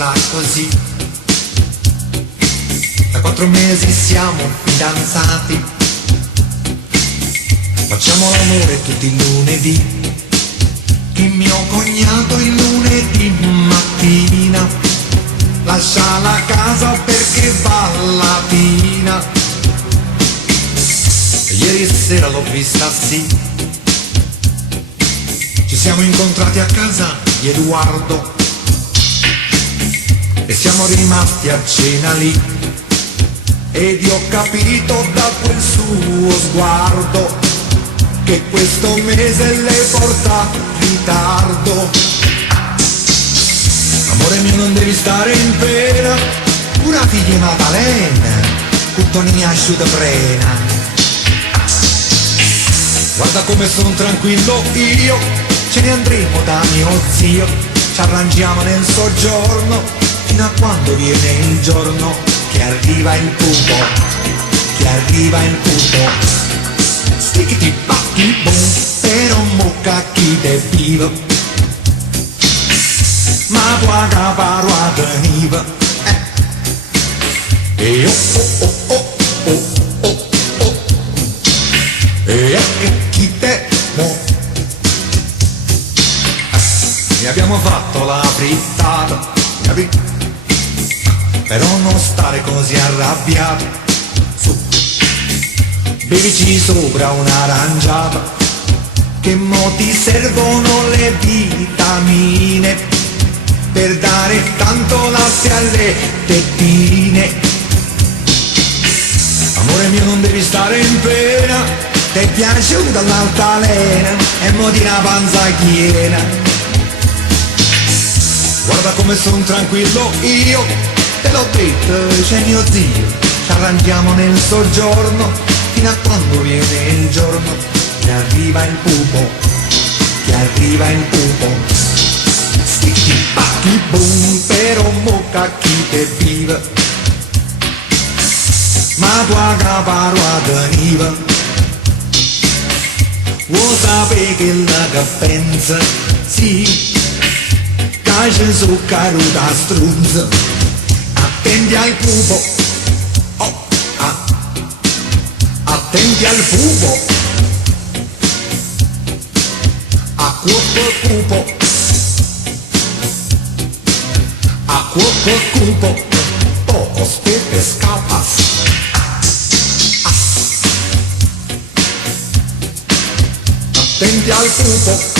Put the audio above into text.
piccola così. Da 4 mesi siamo fidanzati, facciamo l'amore tutti i lunedì. Il mio cognato il lunedì mattina lascia la casa perché va alla tina. Ieri sera l'ho vista sì, ci siamo incontrati a casa di Edoardo e siamo rimasti a cena lì. Ed io ho capito da quel suo sguardo che questo mese le porta ritardo. Amore mio, non devi stare in pena, una figlia Maddalena, cuttonini asciutta prena. Guarda come sono tranquillo io, ce ne andremo da mio zio, ci arrangiamo nel soggiorno, fino a quando viene il giorno che arriva il pupo, che arriva il pupo. Stickiti bacchi boom, però mucca chi te vivo, ma tua capa ruota niva. E oh oh oh oh oh oh, e chi te mo. Ne abbiamo fatto la frittata, capì? Però non stare così arrabbiato, su, bevici sopra un'aranciata, che mo ti servono le vitamine per dare tanto latte alle tettine. Amore mio, non devi stare in pena, ti è piaciuta l'altalena e mo ti una panza piena. Guarda come son tranquillo io, te l'ho detto, c'è mio zio, ci arrangiamo nel soggiorno, fino a quando viene il giorno che arriva il pupo, che arriva il pupo. Sticky pacchi boom, però mucca chi te vive, ma tua capa ruota niva. Vuoi sapere che la che pensa, sì, c'è zucchero da strunza. Attenti al pupo, oh, ah, attenti al pupo, a cuoco cupo, a cuoco cupo, poco spete scappas. Attenti al pupo.